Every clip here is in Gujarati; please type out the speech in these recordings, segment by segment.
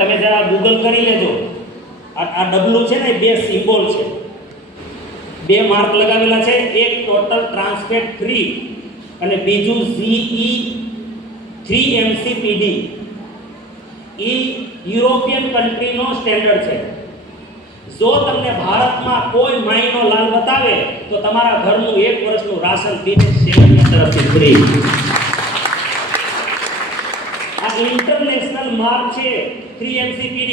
તમે જરા ગૂગલ કરી લેજો આ ડબલું છે ને બે સિમ્બોલ છે, બે માર્ક લગાવેલા છે, એક ટોટલ ટ્રાન્સફેટ ફ્રી અને બીજું CE3MCPD એ યુરોપિયન કન્ટ્રીનો સ્ટેન્ડર્ડ છે। જો તમને ભારતમાં કોઈ માયનો લાલ બતાવે તો તમારા ઘરનું 1 વર્ષનું રાશન ફિનિશ સેવનની તરફથી ફ્રી। આ ઇન્ટરનેશનલ માર્ક છે 3MCPD,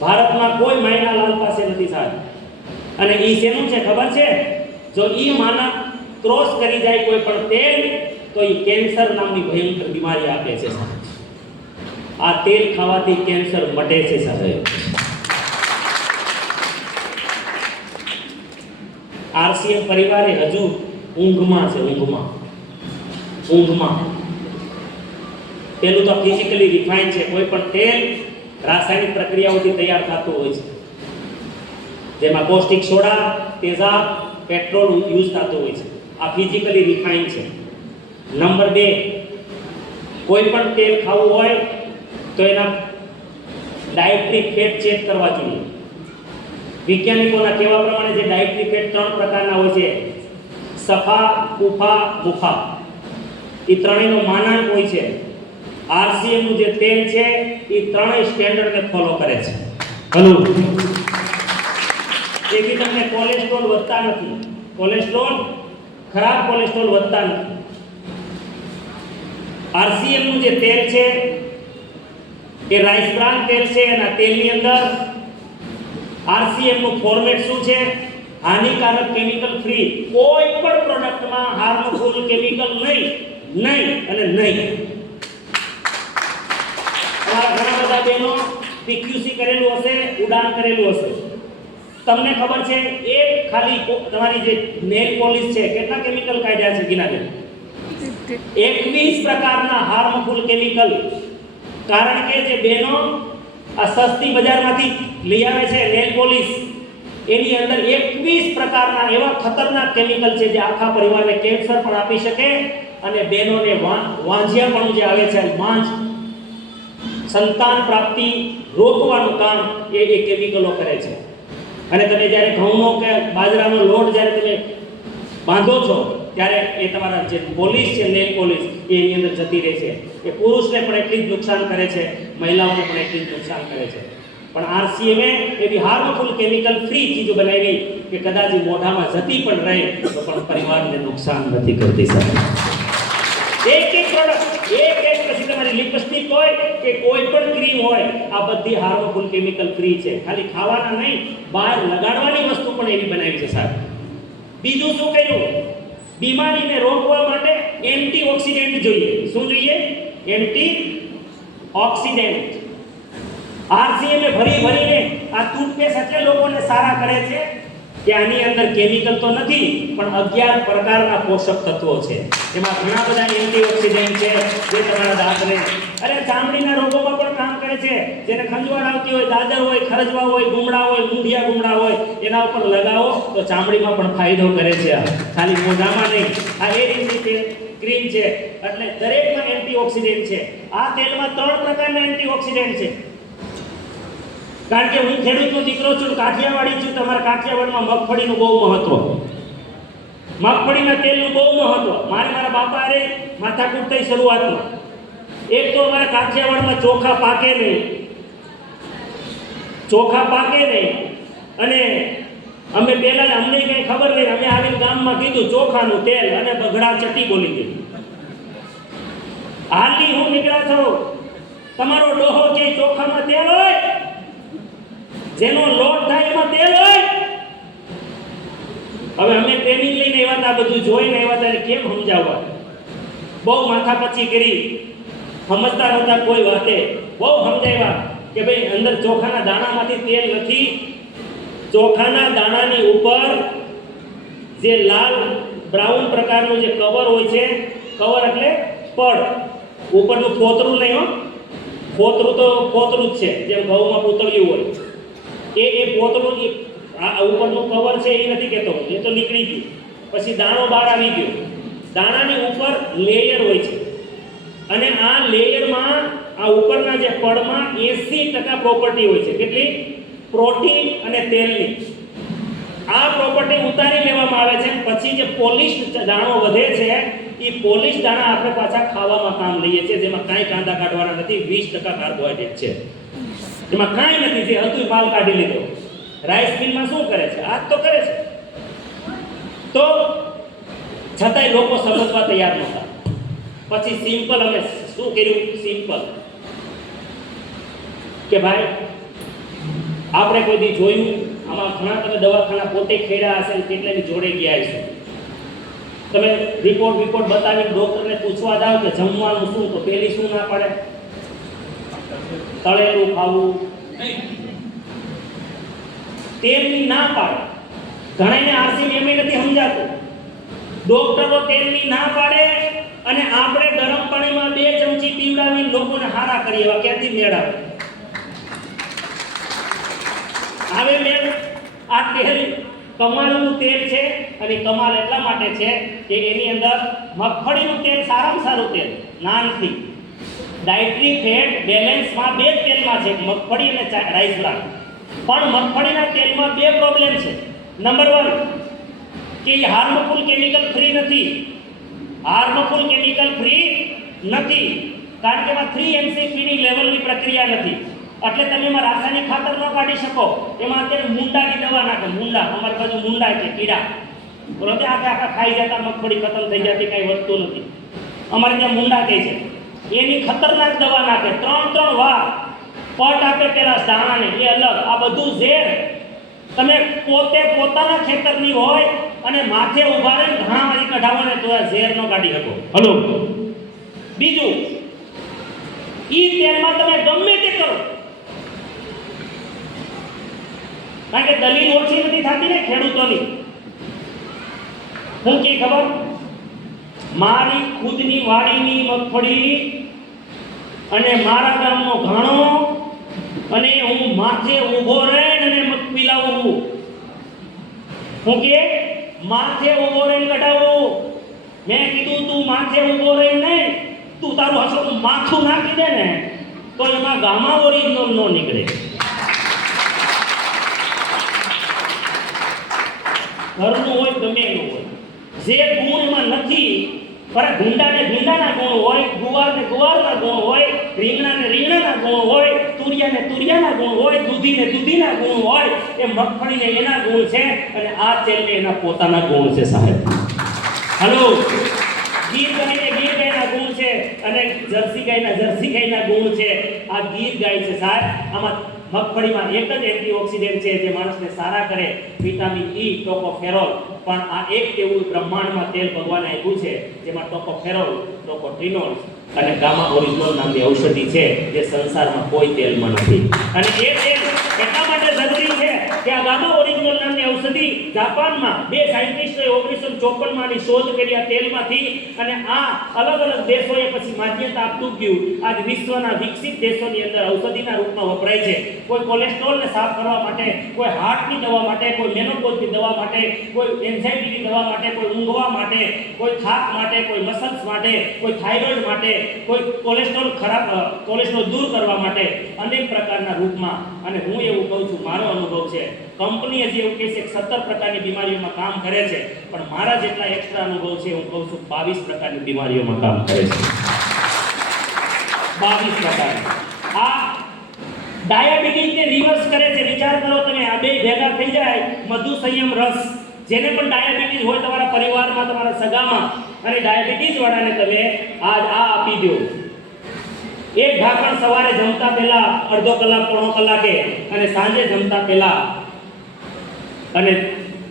ભારતમાં કોઈ માયના લાલ પાસે નથી સાહેબ। અને ઈ શેનું છે ખબર છે? જો ઈ માના ક્રોસ કરી જાય કોઈ પણ તેલ તો ઈ કેન્સર નામની ભયંકર બીમારી આપે છે સાહેબ। આ તેલ ખાવાથી કેન્સર મટે છે સાહેબ। આરસીએમ પરિવારે હજુ ઊંઘમાં છે, ઊંઘમાં। પેલું તો ફિઝિકલી રિફાઇન છે, કોઈ પણ તેલ રાસાયણિક પ્રક્રિયાઓથી તૈયાર થતું હોય છે, જેમાં કોસ્ટિક સોડા, તેજાબ, પેટ્રોલ યુઝ થતો હોય છે। આ ફિઝિકલી રિફાઇન છે। નંબર 2, કોઈ પણ તેલ ખાવું હોય તો એના ડાયટરી ફેટ ચેક કરવા જોઈએ। વૈજ્ઞાનિકોના કહેવા પ્રમાણે જે ડાયટરી ફેટ 3 પ્રકારના હોય છે, સફા, કુફા, મુફા, એ ત્રણેયનો માનાંક હોય છે। આરસીએમ નું જે તેલ છે એ ત્રણેય સ્ટેન્ડર્ડને ફોલો કરે છે। હલો, તેથી તમને કોલેસ્ટ્રોલ વધતા નથી, ખરાબ કોલેસ્ટ્રોલ વધતા નથી। આરસીએમ નું જે તેલ છે એ રાઈસ બ્રાન તેલ છે, અને તેલની અંદર આરસીએમ નું ફોર્મેટ શું છે? હાનિકારક કેમિકલ ફ્રી। કોઈ પણ પ્રોડક્ટમાં હાર્મફુલ કેમિકલ નહીં અને નહીં। ઘણા બધા બહેનો પીક્યુસી કરેલું હશે, ઉડાન કરેલું હશે, તમને ખબર છે એક ખાલી તમારી જે નેલ પોલિશ છે કેટલા કેમિકલ કાઢ્યા છે ગિનાબેન? 21 પ્રકારના હાર્મફુલ કેમિકલ। કારણ કે જે બહેનો આ સસ્તી બજારમાંથી લઈ આવે છે નેલ પોલિશ, એની અંદર 21 પ્રકારના એવા ખતરનાક કેમિકલ છે જે આખા પરિવારને કેન્સર પણ આપી શકે અને બહેનોને વાંઝિયાપણું જે આવે છે, સંતાન પ્રાપ્તિ રોકવાનું કામ એ કેમિકલો કરે છે। અને તમે જ્યારે ઘઉંનો કે બાજરાનો લોટ જ્યારે તમે બાંધો છો ત્યારે એ તમારા જે પોલિશ છે, નેલ પોલિશ, એની અંદર જતી રહે છે। એ પુરુષને પણ એટલી જ નુકસાન કરે છે, મહિલાઓને પણ એટલી જ નુકસાન કરે છે। પણ આરસીએમે એવી હાર્મફુલ કેમિકલ ફ્રી ચીજો બનાવી કે કદાચ મોઢામાં જતી પણ રહે તો પણ પરિવારને નુકસાન નથી કરતી સાહેબ। એક પ્રોડક્ટ, એક પછી તમારી લિપસ્ટિક હોય કે કોઈ પણ ક્રીમ હોય, આ બધી હાર્મફુલ કેમિકલ ફ્રી છે। ખાલી ખાવાના નહીં, બહાર લગાડવાની વસ્તુ પણ એવી બનાવી છે સાહેબ। બીજું શું કર્યું? બીમારીને રોકવા માટે એન્ટીઓક્સિડન્ટ જોઈએ। શું જોઈએ? એન્ટીઓક્સિડન્ટ। આરસીએમે ભરીને આ ટૂથપેસ્ટ એટલે લોકોને સારા કરે છે કે આની અંદર કેમિકલ તો નથી પણ 11 પ્રકારના પોષક તત્વો છે, એમાં ઘણા બધા એન્ટીઓક્સિડન્ટ છે જે તમારા દાંતને ચામડીના રોગોમાં પણ કામ કરે છે। જેને ખંજવાળ આવતી હોય, દાદર હોય, ખરજવા હોય, ગુમડા હોય, મૂંઢિયા ગુમડા હોય, એના ઉપર લગાવો તો ચામડીમાં પણ ફાયદો કરે છે, ખાલી મોઢામાં નહીં। આ એ રીતની ક્રીમ છે, એટલે દરેકમાં એન્ટીઓક્સિડન્ટ છે। આ તેલમાં 3 પ્રકારના એન્ટીઓક્સિડન્ટ છે। કારણ કે હું ખેડૂતનો દીકરો છું, કાઠિયાવાડી છું, તમારા કાઠિયાવાડમાં મગફળીનું બહુ મહત્વ, મગફળીના તેલનું બહુ મહત્વ। મારા બાપા અરે માથાકૂટ થઈ શરૂઆતમાં। એક તો અમારા કાઠિયાવાડમાં ચોખા પાકે નહીં, અને અમે પહેલા અમને કંઈ ખબર નહીં, અમે આવીને ગામમાં કીધું ચોખાનું તેલ અને બગડા ચટી બોલી ગઈ। હાલની હું નીકળ્યા છો, તમારો ડોહો કે ચોખામાં તેલ હોય, જેનો લોટ થાય એમાં તેલ હોય। હવે અમે ટ્રેનિંગ લઈને આવ્યા હતા, બધું જોઈને આવ્યા હતા, કેમ સમજાવવા? બહુ માથાપચ્છી કરી, સમજતા નહોતા કોઈ વાતે, બહુ સમજાવ્યા કે ભાઈ અંદર ચોખાના દાણામાંથી તેલ નથી, ચોખાના દાણાની ઉપર જે લાલ બ્રાઉન પ્રકારનું જે કવર હોય છે, કવર એટલે પડ, ઉપરનું ફોતરું નહીં હો, ફોતરું તો ફોતરું જ છે, જેમ ઘઉંમાં પૂતળિયું હોય એ પોતરું ઉપરનું કવર છે એ નથી કહેતો, એ તો નીકળી ગયું, પછી દાણો બહાર આવી ગયો। દાણાની ઉપર લેયર હોય છે અને આ લેયરમાં આ ઉપરના જે પડમાં 80% પ્રોપર્ટી હોય છે. કેટલી? પ્રોટીન અને તેલની. આ પ્રોપર્ટી ઉતારી લેવામાં આવે છે. પછી જે પોલિશ દાણો વધે છે એ પોલિશ દાણા આપણે પાછા ખાવામાં કામ લઈએ છીએ, જેમાં કાંઈ કાંદા કાઢવાના નથી. 20% કાર્બોહાઈડ્રેટ છે, એમાં કાંઈ નથી. જે હતું માલ કાઢી લીધો. રાઈસ મિલમાં શું કરે છે? આ તો કરે છે. તો છતાંય લોકો સમજવા તૈયાર નહોતા. પછી સિમ્પલ અમે શું કર્યું? સિમ્પલ કે ભાઈ આપણે કોઈ દી જોયું, આમાં ઘણા તમે દવાખાના પોતે ખેડા હશે, કેટલાની જોડે ગયા હશે. તમે રિપોર્ટ બતાવીને ડોક્ટરને પૂછવા જાઓ કે જમવાનું શું, તો પેલી શું ના પાડે? તળેલું ખાવું, તેલની ના પાડે. ઘણાને આરસીએમ નથી સમજાતું. ડોક્ટરો તેલની ના પાડે અને આપણે ગરમ પાણીમાં 2 ચમચી પીવડાવીને લોકોને હારા કરીએ. એવા ક્યાંથી મેળાવે? હવે મેં આ તેલ કમાલનું તેલ છે, અને કમાલ એટલા માટે છે કે એની અંદર મગફળીનું તેલ સારામાં સારું તેલ, નાનથી ડાયટરી ફેટ બેલેન્સમાં 2 તેલમાં છે, મગફળી અને રાઈસ બ્રાન. પણ મગફળીના તેલમાં 2 પ્રોબ્લેમ છે. નંબર 1 કે એ હાર્મફુલ કેમિકલ ફ્રી નથી. હાર્મફુલ કેમિકલ ફ્રી નથી કારણ કે એમાં 3 MCPD લેવલની પ્રક્રિયા નથી. એટલે તમે એમાં રાસાયણિક ખાતર ન કાઢી શકો. એમાં અત્યારે મુંડાની દવા નાખે. મુંડા, અમારી બાજુ મુંડા કે કીડા, બરોબર, આખા ખાઈ જતા મગફળી ખતમ થઈ જતી, કાંઈ વધતું નથી. અમારે ત્યાં મુંડા કહે છે. એની ખતરનાક દવા નાખે. 3 વાર પટ આપે પેલા દાણાને, એ અલગ. આ બધું ઝેર તમે પોતે પોતાના ખેતરની હોય અને માથે ઉભા રહીને ઘાણામાંથી કઢાવો ને તો આ ઝેર ન કાઢી શકો. હલો, બીજું, ઈ તેલમાં તમે ગમે તે કરો, કારણ કે દલીલ ઓછી નથી થતી ને ખેડૂતોની. હું કે ખબર, મારી ખુદની વાડીની મગફળી અને મારા ગામનો ઘાણો, અને હું માથે ઊભો રહીને અને પીલાવું. હું કે માથે ઊભો રહીને કઢાવું. મેં કીધું તું માથે ઊભો રહીને નહીં, તું તારું હસું માથું નાખી દે ને તો એમાં ગામા ઓરિજિનલ નો નીકળે. ઘરનું હોય ગમે એનું હોય, જે ગુણ એમાં નથી, પણ ભીંડાને ભીંડાના ગુણ હોય, ગુવારને ગુવારના ગુણ હોય, રીંગણાને રીંગણાના ગુણ હોય, તુરિયાને તુરિયાના ગુણ હોય, દૂધીને દૂધીના ગુણ હોય, એ મગફળીને એના ગુણ છે અને આ તેલને એના પોતાના ગુણ છે. સાહેબ, હલો, ગીર ગાયને ગીર ગાયના ગુણ છે અને જર્સી ગાયના ગુણ છે. આ ગીર ગાય છે સાહેબ. આમાં મગફળીમાં એક જ એન્ટીઓક્સિડન્ટ છે જે માણસને સારા કરે, વિટામિન E, ટોકોફેરોલ. પણ આ એક એવું બ્રહ્માંડમાં તેલ ભગવાને આપ્યું છે જેમાં ટોકોફેરોલ, ટોકોટ્રિનોલ અને ગામા ઓરિજિનલ નામની ઔષધિ છે જે સંસારમાં કોઈ તેલમાં નથી. અને એ તેલ એટલા માટે જરૂરી છે કે આ ગામા ઓરિજિનલ નામની ઔષધિ જાપાનમાં 2 સાયન્ટિસ્ટોએ 1954માં આની શોધ કરી આ તેલમાંથી. અને આ અલગ અલગ દેશોએ પછી માન્યતા આપતું ગયું. આજ વિશ્વના વિકસિત દેશોની અંદર ઔષધિના રૂપમાં વપરાય છે. કોઈ કોલેસ્ટ્રોલને સાફ કરવા માટે, કોઈ હાર્ટની દવા માટે, કોઈ મેનોપોઝની દવા માટે, કોઈ એન્ઝાઇટીની દવા માટે, કોઈ ઊંઘવા માટે, કોઈ થાક માટે, કોઈ મસલ્સ માટે, કોઈ થાઇરોઇડ માટે, કોઈ કોલેસ્ટ્રોલ દૂર કરવા માટે, અનેક પ્રકારના રૂપમાં. અને હું એવું કહું છું, મારો અનુભવ છે, કંપનીએ જે એવું કહે છે 17 પ્રકારની બીમારીઓમાં કામ કરે છે, પણ મારા જેટલા એક્સ્ટ્રા અનુભવ છે હું કહું છું 22 પ્રકારની બીમારીઓમાં કામ કરે છે. 22 પ્રકાર. આ ડાયાબિટીસને રિવર્સ કરે છે. વિચાર કરો તમે, આ બે ભેગા થઈ જાય. મધુ સંયમ રસ, જેને પણ ડાયાબિટીસ હોય તમારા પરિવારમાં, તમારા સગામાં, અને ડાયાબિટીસ વાળાને તમે આજ આ આપી દો. એક ઢાંકણ સવારે જમતા પહેલા અડધો કલાક, પોણો કલાકે, અને સાંજે જમતા પહેલા, અને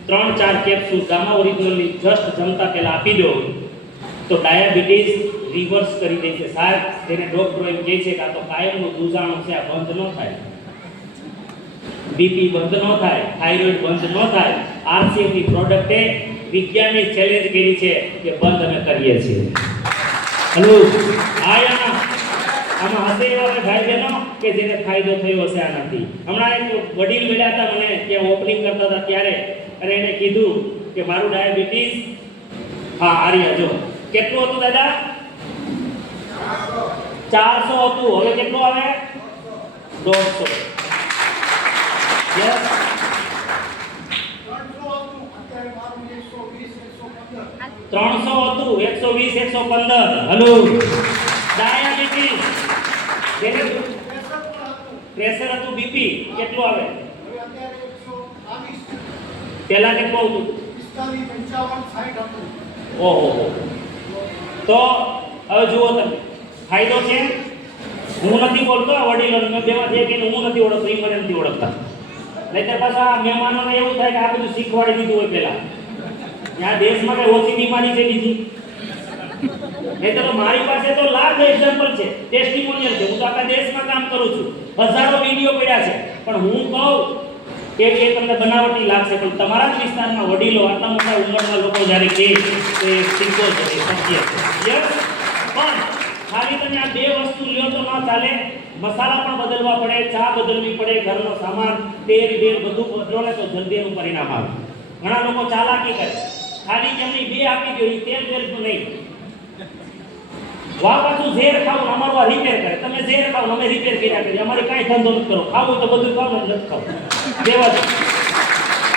3-4 કેપ્સ્યુલ ગામા ઓરિજિનલની જસ્ટ જમતા પહેલા આપી દો તો ડાયાબિટીસ રિવર્સ કરી દે છે સાહેબ. જેને ડોક્ટરો એમ કહે છે કે આ તો કાયમનું દૂષણ છે, આ બંધ ન થાય. બીપી બંધ ન થાય, થાઇરોઇડ બંધ ન થાય. આરસીએમની પ્રોડક્ટે વિજ્ઞાનને ચેલેન્જ કરી છે કે બંધ અમે કરીએ છીએ. હલો, આમાં હશે એવા ભાઈ બહેનો કે જેને ફાયદો થયો હશે આનાથી. હમણાં એક વડીલ મળ્યા હતા મને, ત્યાં ઓપનિંગ કરતા હતા ત્યારે, અને એને કીધું કે મારું ડાયાબિટીસ, હા આર્યા જો કેટલું હતું દાદા? 400 હતું, હવે કેટલું આવે? 150. યસ, 300 હતું, 120, 115. હલો, ડાયાબિટીસ, પ્રેશર હતું, બીપી કેટલું આવે? પહેલા કેટલું હતું? ઓહો, તો હવે જુઓ તમે, ફાયદો છે. હું નથી બોલતો, આ વડીલોને મેં બેવા છે કે હું નથી ઓળખતો, એ મને નથી ઓળખતા. નહીંતર પાછા મહેમાનોને એવું થાય કે આ બધું શીખવાડી દીધું હોય પહેલા. આ દેશમાં કઈ ઓછી બીમારી છે બીજી? નહીંતર તો મારી પાસે તો લાખ એક્ઝામ્પલ છે, ટેસ્ટિમોનિયલ છે. હું તો આખા દેશમાં કામ કરું છું, હજારો વિડીયો પડ્યા છે. પણ હું કહું કે એ તમને બનાવટી લાગશે, પણ તમારા જ વિસ્તારમાં વડીલો, આટલા મોટા ઉંમરના લોકો જ્યારે કહે તે સિદ્ધો છે, એ સત્ય છે. યસ, પણ ખાલી તમે આ બે વસ્તુ લ્યો તો ન ચાલે. મસાલા પણ બદલવા પડે, ચા બદલવી પડે, ઘરનો સામાન, તેલ બેલ બધું બદલો ને તો જલ્દી એનું પરિણામ આવે. ઘણા લોકો ચાલાકી કરે, ખાલી જેમની બે આપી દો, એ તેલ બેલનું નહીં. વા પાછું ઝેર ખાવું, અમારું આ રિપેર કરે. તમે ઝેર ખાવ, અમે રિપેર કર્યા કરીએ. અમારે કાંઈ ધંધો નથી કરો. ખાવું તો બધું ખાવ, નથી ખાવું દેવા દો.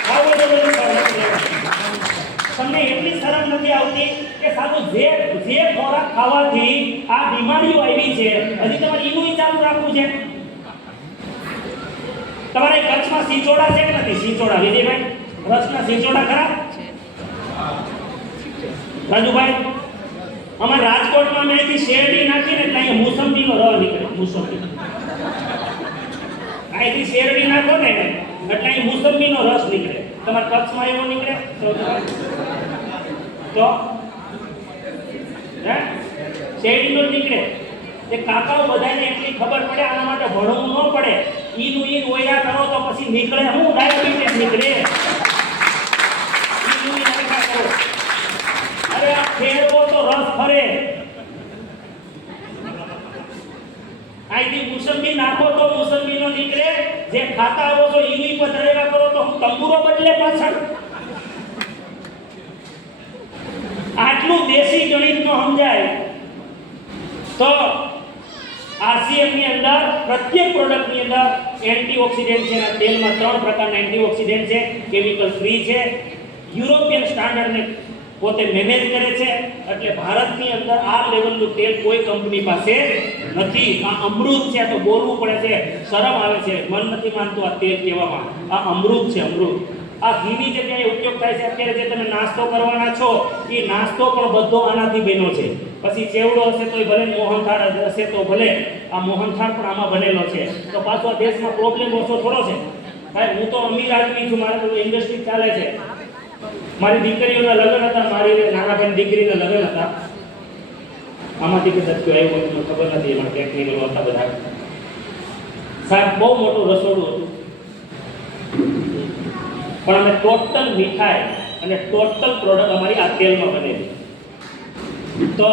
ખાવું તો બધું ખાવ, નથી દેવા. તમને એટલી શરમ નથી આવતી કે સારું જે ખોરાક ખાવાથી આ બીમારીઓ આવી છે, હજી તમારે એનું ચાલુ રાખવું છે? તમારે કચ્છમાં સિંચોડા છે કે નથી? સિંચોડા વિજયભાઈ, રસના સિંચોડા ખરા? રાજુભાઈ, અમારે રાજકોટમાં મેં અહીંથી શેરડી નાખીને એટલે અહીંયા મોસંબીનો રસ નીકળે. મોસંબી અહીંથી શેરડી નાખો ને એટલે અહીં મોસંબીનો રસ નીકળે. તમારે કચ્છમાં એવો નીકળે તો હે શેરડીનો નીકળે. એ કાકાઓ બધાને એટલી ખબર પડે, આના માટે ભણવું ન પડે. ઈનું ઈ ઓયા કરો તો પછી નીકળે હું? ડાયાબિટીસ નીકળે. ઈનું ઈ ઓયા કરો, અરે આ ફેરવો તો રસ ફરે. અહીંથી મુસંબી નાખો તો મુસંબીનો નીકળે. જે ખાતા આવો છો ઈનું પધરેલા કરો તો હું તંબુરો બદલે પાછળ. આટલું દેશી ગણિત નો સમજાય તો આરસીએમ ની અંદર પ્રત્યેક પ્રોડક્ટ ની અંદર એન્ટીઓક્સિડન્ટ છે. તેલમાં 3 પ્રકારના એન્ટીઓક્સિડન્ટ છે, કેમિકલ ફ્રી છે, યુરોપિયન સ્ટાન્ડર્ડ ને પોતે મેનેજ કરે છે. એટલે ભારતની અંદર આ લેવલનું તેલ કોઈ કંપની પાસે નથી. આ અમૃત છે, તો બોલવું પડે છે, શરમ આવે છે, મન નથી માનતું આ તેલ કહેવામાં. આ અમૃત છે, અમૃત. આ ઘીની જગ્યાએ ઉપયોગ થાય છે. અત્યારે જે તમે નાસ્તો કરવાના છો એ નાસ્તો પણ બધો આનાથી બન્યો છે. પછી ચેવડો હશે તો ભલે, મોહનથાળ હશે તો ભલે, આ મોહનથાળ પણ આમાં બનેલો છે. તો પાછો આ દેશમાં પ્રોબ્લેમ ઓછો થોડો છે ભાઈ. હું તો અમીર આદમી છું, મારે તો ઇન્ડસ્ટ્રી ચાલે છે. મારી દીકરીઓના લગ્ન હતા, મારી નાના બેન દીકરીના લગ્ન હતા. આમાંથી કદાચ કયો આવ્યો મને ખબર નથી, એમાં ટેકનિકલ હતા બધા. સાહેબ બહુ મોટું રસોડું હતું, પણ અમે ટોટલ મીઠાઈ અને ટોટલ પ્રોડક્ટ અમારી આ તેલમાં બનેલી. તો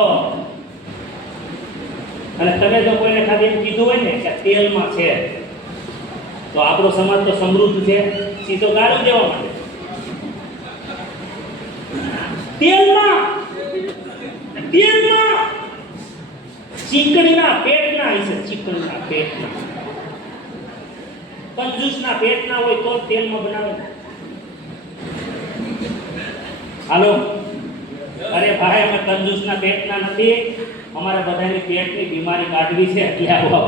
અને તમે જો કોઈને ખાલી એમ કીધું હોય ને કે તેલમાં છે, તો આપણો સમાજ તો સમૃદ્ધ છે, સીધો ગાળું દેવા માંડે. તેલમાં ચીકણીના પેટના હશે, ચીકણીના પેટના. કંજૂસના પેટના હોય તો તેલમાં બનાવે. હાલો, અરે ભાઈ અમે કંજૂસના પેટના નથી, અમારા બધાની પેટની બીમારી કાઢવી છે એટલે આવવા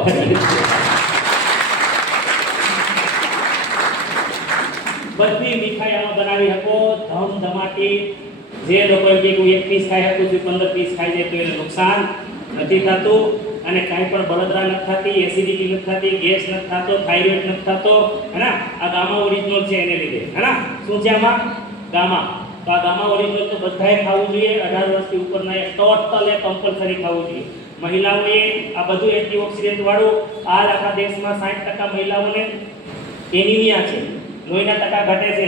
બધી મીઠાઈ આમાં બનાવી શકો ધમધમાટી. જે લોકો કે કોઈ 1 પીસ ખાઈ શકું છું, 15 પીસ ખાઈ જાય તો એને નુકસાન નથી થતું. અને કાંઈ પણ બળતરા નથી થતી, એસિડિટી નથી થતી, ગેસ નથી થતો, થાઇરોઇડ નથી થતો, હે ને. આ ગામા ઓરિજિનલ છે એને લીધે, હે ને. શું છે આમાં? ગામા. તો આ ગામા ઓરિજિનલ તો બધાએ ખાવું જોઈએ. 18 વર્ષથી ઉપરના એક ટોટલ એક કમ્પલસરી ખાવું જોઈએ. મહિલાઓએ આ બધું એન્ટીઓક્સિડન્ટ વાળું. આ આખા દેશમાં 60% મહિલાઓને એનિમિયા છે, લોહીના ટકા ઘટે છે.